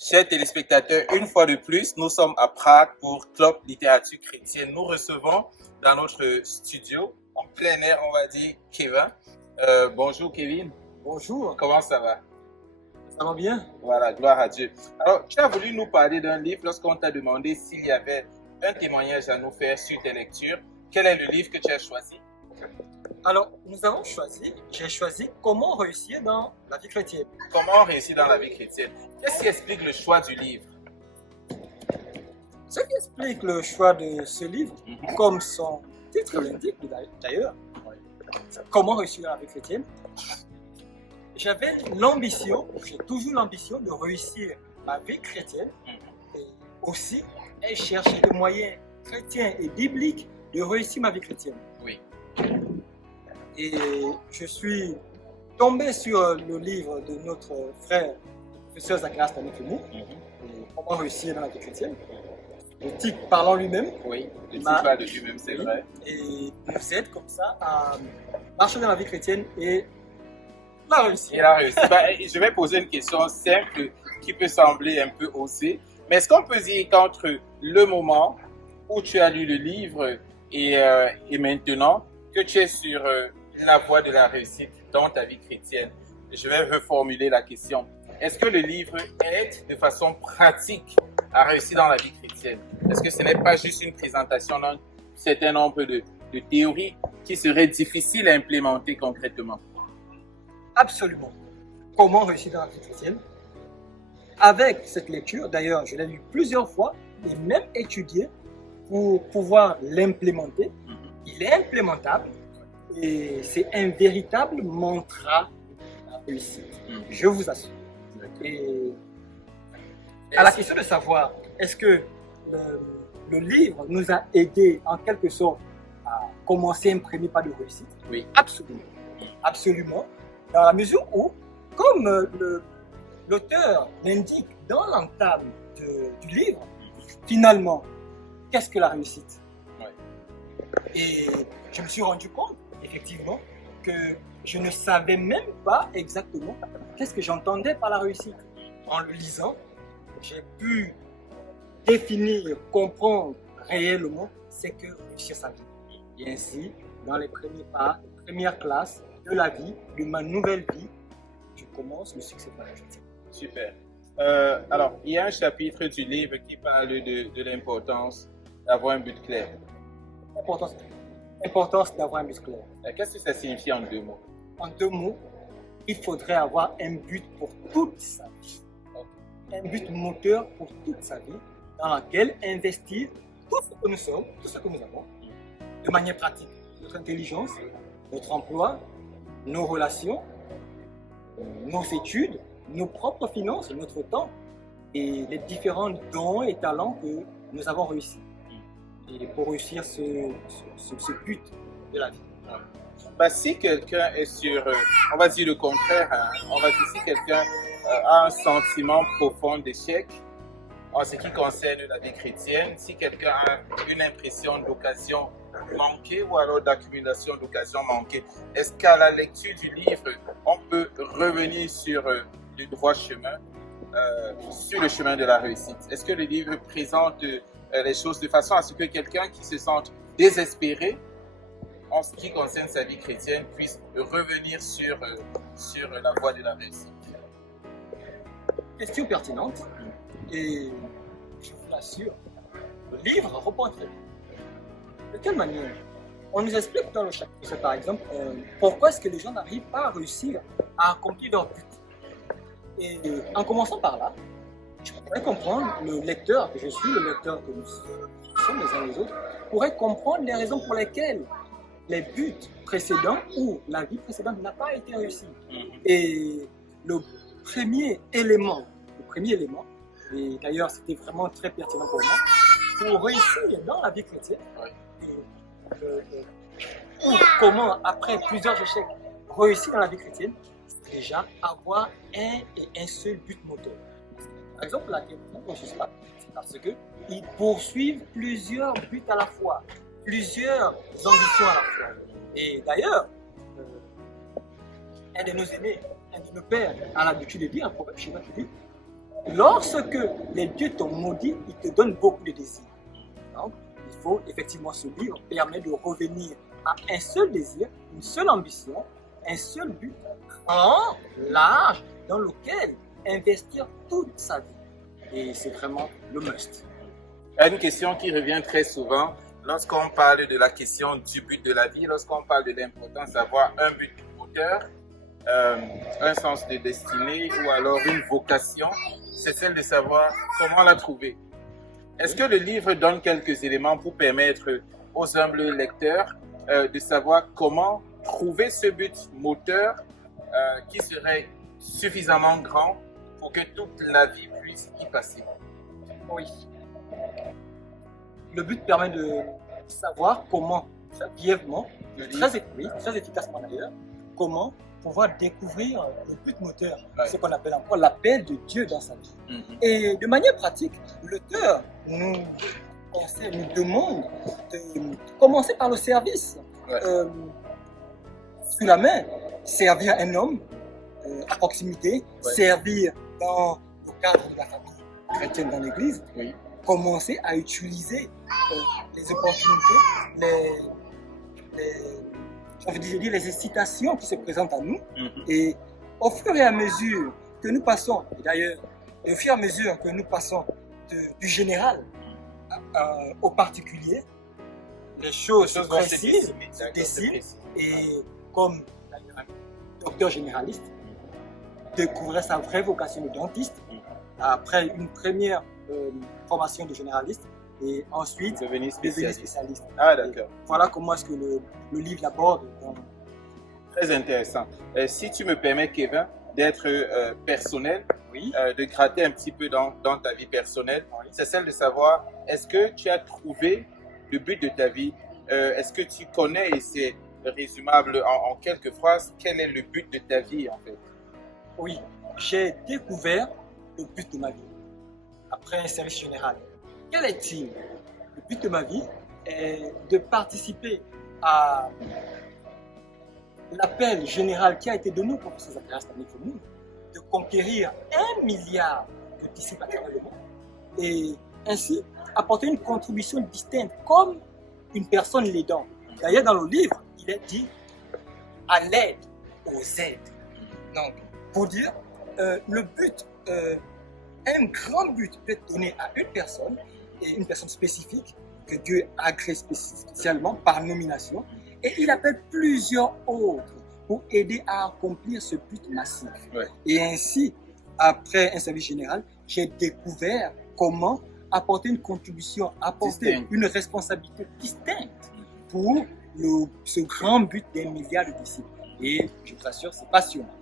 Chers téléspectateurs, une fois de plus, nous sommes à Prague pour Club Littérature Chrétienne. Nous recevons dans notre studio, en plein air, on va dire, Kevin. Bonjour Kevin. Bonjour, Comment ça va? ça va bien? Voilà, gloire à Dieu. Alors, tu as voulu nous parler d'un livre lorsqu'on t'a demandé s'il y avait un témoignage à nous faire sur tes lectures. Quel est le livre que tu as choisi? Alors, j'ai choisi Comment réussir dans la vie chrétienne. Comment réussir dans la vie chrétienne? Qu'est-ce qui explique le choix du livre? Ce qui explique le choix de ce livre, comme son titre l'indique d'ailleurs, Comment réussir dans la vie chrétienne, j'avais l'ambition, j'ai toujours l'ambition de réussir ma vie chrétienne et aussi chercher des moyens chrétiens et bibliques de réussir ma vie chrétienne. Oui. Et je suis tombé sur le livre de notre frère, le professeur Zacharias Tanikemu, Comment réussir dans la vie chrétienne. Le titre parlant lui-même. Oui, le titre parle de lui-même, c'est vrai. Et nous aide comme ça à marcher dans la vie chrétienne et la réussir. Il a réussi. Je vais poser une question simple qui peut sembler un peu osée. Mais est-ce qu'on peut dire qu'entre le moment où tu as lu le livre et maintenant que tu es sur la voie de la réussite dans ta vie chrétienne, je vais reformuler la question. Est-ce que le livre aide de façon pratique à réussir dans la vie chrétienne? Est-ce que ce n'est pas juste une présentation d'un certain nombre de théories qui seraient difficiles à implémenter concrètement? Absolument. Comment réussir dans la vie chrétienne? Avec cette lecture, d'ailleurs, je l'ai lu plusieurs fois et même étudié pour pouvoir l'implémenter. Il est implémentable et c'est un véritable mantra de la réussite. Je vous assure. Et à la question de savoir, est-ce que le livre nous a aidé en quelque sorte à commencer un premier pas de réussite? Oui. Absolument. Absolument. Dans la mesure où, comme l'auteur l'indique dans l'entame du livre, finalement, qu'est-ce que la réussite? Ouais. Et je me suis rendu compte, effectivement, que je ne savais même pas exactement qu'est-ce que j'entendais par la réussite. En le lisant, j'ai pu définir, comprendre réellement ce que réussir sa vie. Et ainsi, dans les premiers pas, les premières classes de la vie, de ma nouvelle vie, je commence le succès de la réussite. Super. Alors, il y a un chapitre du livre qui parle de l'importance d'avoir un but clair. Importance d'avoir un but clair. Qu'est-ce que ça signifie en 2 mots? En 2 mots, il faudrait avoir un but pour toute sa vie. Un but moteur pour toute sa vie, dans lequel investir tout ce que nous sommes, tout ce que nous avons, de manière pratique. Notre intelligence, notre emploi, nos relations, nos études, nos propres finances, notre temps et les différents dons et talents que nous avons réussi. Et pour réussir ce but de la vie. Si quelqu'un est sur, on va dire le contraire, on va dire si quelqu'un a un sentiment profond d'échec en ce qui concerne la vie chrétienne, si quelqu'un a une impression d'occasion manquée ou alors d'accumulation d'occasions manquées, est-ce qu'à la lecture du livre, on peut revenir sur le droit chemin, sur le chemin de la réussite? Est-ce que le livre présente les choses de façon à ce que quelqu'un qui se sente désespéré en ce qui concerne sa vie chrétienne puisse revenir sur la voie de la réussite? Question pertinente et je vous l'assure, le livre répond très bien. De quelle manière? On nous explique dans le chapitre, par exemple, pourquoi est-ce que les gens n'arrivent pas à réussir à accomplir leur but. Et en commençant par là, je pourrais comprendre, le lecteur que je suis, le lecteur que nous sommes les uns les autres, pourrait comprendre les raisons pour lesquelles les buts précédents ou la vie précédente n'a pas été réussie. Et le premier élément, et d'ailleurs c'était vraiment très pertinent pour moi, pour réussir dans la vie chrétienne, ou comment après plusieurs échecs réussir dans la vie chrétienne, c'est déjà avoir un seul but moteur. Par exemple, la question dont je suis là, c'est parce qu'ils poursuivent plusieurs buts à la fois, plusieurs ambitions à la fois. Et d'ailleurs, un de nos aînés, un de nos pères a l'habitude de dire un proverbe chinois qui dit lorsque les dieux t'ont maudit, ils te donnent beaucoup de désirs. Donc, il faut effectivement, ce livre permet de revenir à un seul désir, une seule ambition, un seul but, grand, large, dans lequel investir toute sa vie. Et c'est vraiment le must. Il y a une question qui revient très souvent lorsqu'on parle de la question du but de la vie, lorsqu'on parle de l'importance d'avoir un but moteur, un sens de destinée ou alors une vocation, c'est celle de savoir comment la trouver. Est-ce que le livre donne quelques éléments pour permettre aux humbles lecteurs de savoir comment trouver ce but moteur qui serait suffisamment grand pour que toute la vie puisse y passer? Oui. Le but permet de savoir comment, brièvement, très efficacement d'ailleurs, comment pouvoir découvrir le but moteur, ce qu'on appelle encore l'appel de Dieu dans sa vie. Et de manière pratique, l'auteur nous demande de commencer par le service. Sous la main, servir un homme à proximité, servir dans le cadre de la famille chrétienne dans l'église, commencer à utiliser les opportunités, les incitations qui se présentent à nous. Et au fur et à mesure que nous passons, et d'ailleurs, au fur et à mesure que nous passons du général au particulier, les choses se dessinent. Et comme un docteur généraliste découvrait sa vraie vocation de dentiste après une première formation de généraliste et ensuite devenir spécialiste. Ah, d'accord. Voilà comment est-ce que le livre l'aborde. Très intéressant. Si tu me permets, Kevin, d'être personnel, de gratter un petit peu dans ta vie personnelle, c'est celle de savoir, est-ce que tu as trouvé le but de ta vie? Est-ce que tu connais, et c'est résumable en quelques phrases, quel est le but de ta vie en fait? Oui, j'ai découvert le but de ma vie après un service général. Quel est-il? Le but de ma vie est de participer à l'appel général qui a été donné au professeur Zacharias Stanley-Fomou de conquérir 1 milliard de disciples à travers le monde et ainsi apporter une contribution distincte comme une personne l'aidant. D'ailleurs, dans le livre, il est dit à l'aide aux aides. Donc, pour dire, le but, un grand but peut être donné à une personne, et une personne spécifique que Dieu a créée spécialement par nomination, et il appelle plusieurs autres pour aider à accomplir ce but massif. Et ainsi, après un service général, j'ai découvert comment apporter une contribution, apporter une responsabilité distincte pour ce grand but d'1 milliard de disciples. Et je vous assure, c'est passionnant.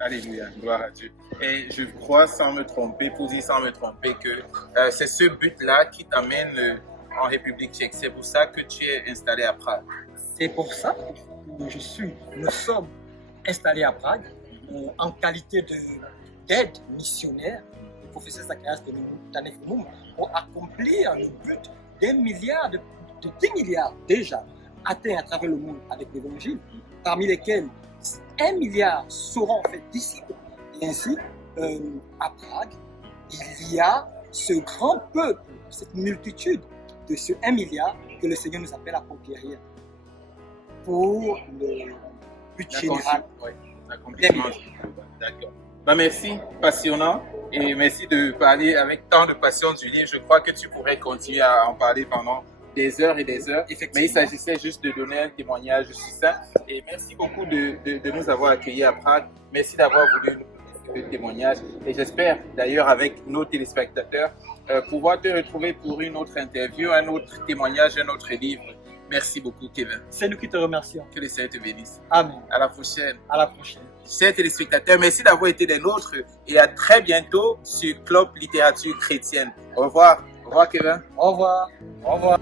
Alléluia, gloire à Dieu. Et je crois, sans me tromper, que c'est ce but-là qui t'amène en République tchèque. C'est pour ça que tu es installé à Prague. C'est pour ça que nous sommes installés à Prague en qualité d'aide missionnaire du professeur Zacharias Stanley-Fomou pour accomplir le but d'1 milliard, de 10 milliards déjà atteints à travers le monde avec l'évangile, parmi lesquels 1 milliard seront faits disciples. Et ainsi, à Prague, il y a ce grand peuple, cette multitude de ce 1 milliard que le Seigneur nous appelle à conquérir pour le but général. D'accord. Merci, passionnant, et merci de parler avec tant de passion du livre. Je crois que tu pourrais continuer à en parler pendant des heures et des heures, mais il s'agissait juste de donner un témoignage succinct. Et merci beaucoup de nous avoir accueillis à Prague. Merci d'avoir voulu nous donner ce témoignage. Et j'espère d'ailleurs avec nos téléspectateurs pouvoir te retrouver pour une autre interview, un autre témoignage, un autre livre. Merci beaucoup, Kevin. C'est nous qui te remercions. Que le Seigneur te bénisse. Amen. À la prochaine. À la prochaine. Chers téléspectateurs, merci d'avoir été des nôtres et à très bientôt sur Club Littérature Chrétienne. Au revoir. Au revoir, Kevin. Au revoir. Au revoir.